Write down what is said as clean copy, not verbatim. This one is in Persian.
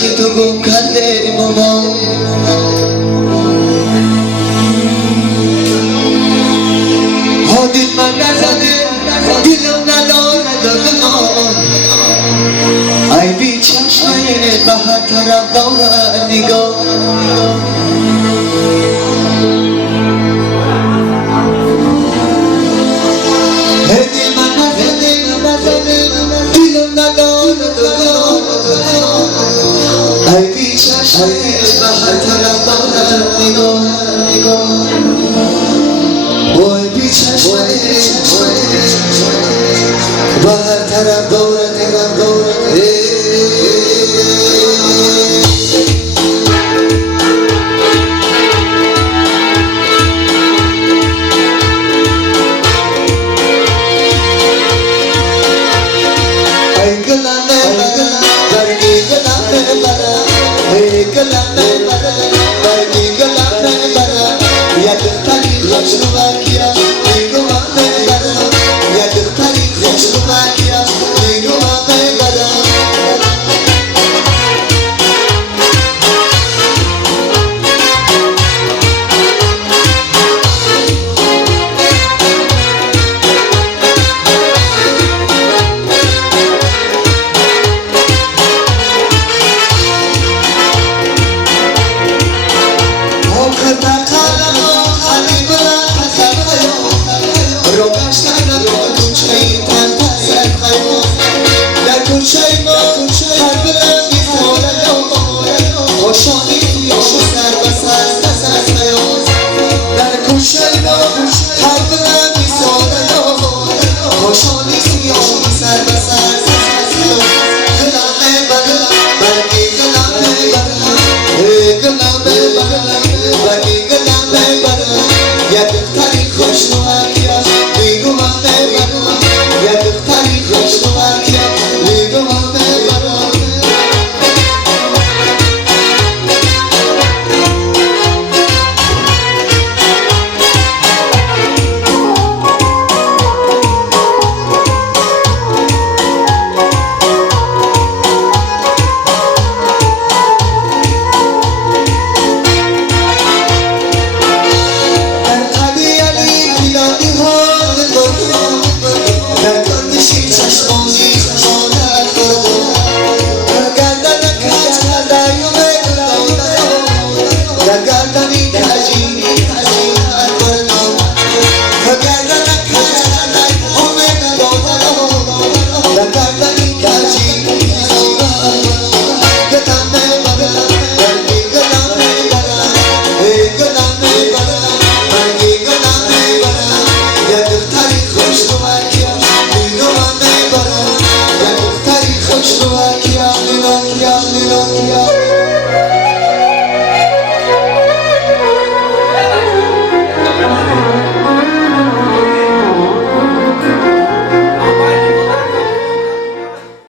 عشق تو گم کرده ماما ها دل من نزده دلم نداره ای بی چشمه به هر طرف داره نگاه دل من نزده دلم نداره ای بی چشمه به هر طرف داره نگاه وای بی چشمه به هر طرف داره نگاه Show